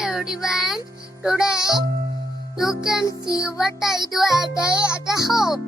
everyone. Today you can see what I do a day at home.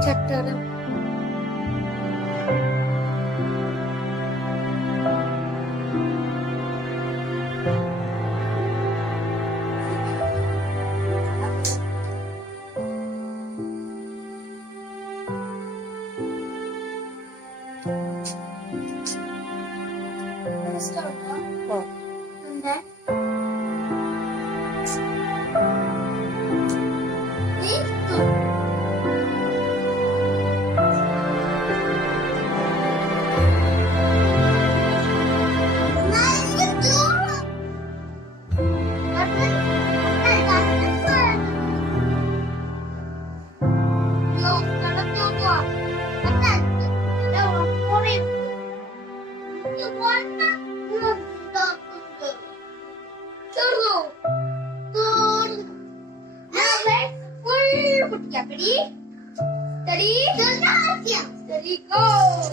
Chattaram. Start. Oh. And then Steady, go! Wow!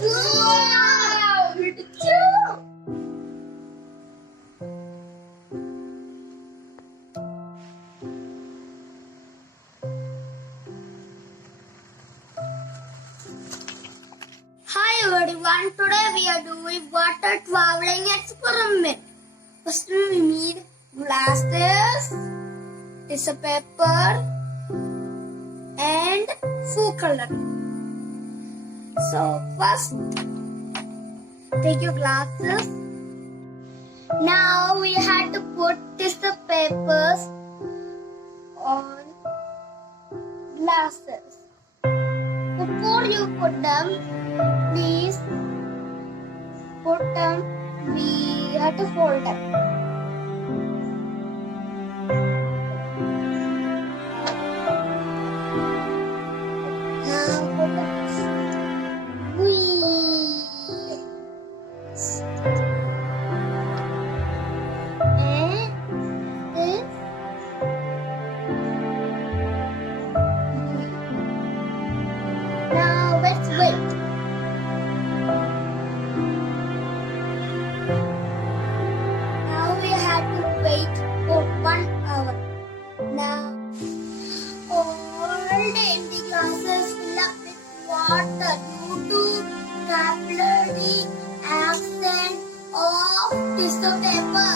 Hi everyone, today we are doing water traveling experiment. First we need glasses, tissue paper and food color. So first take your glasses. Now we have to put tissue papers on glasses. Before you put them, please put them. We have to fold them. Now put them. Now let's wait. Now we have to wait for 1 hour. Now all the empty glasses fill up with water due to capillary action of tissue paper.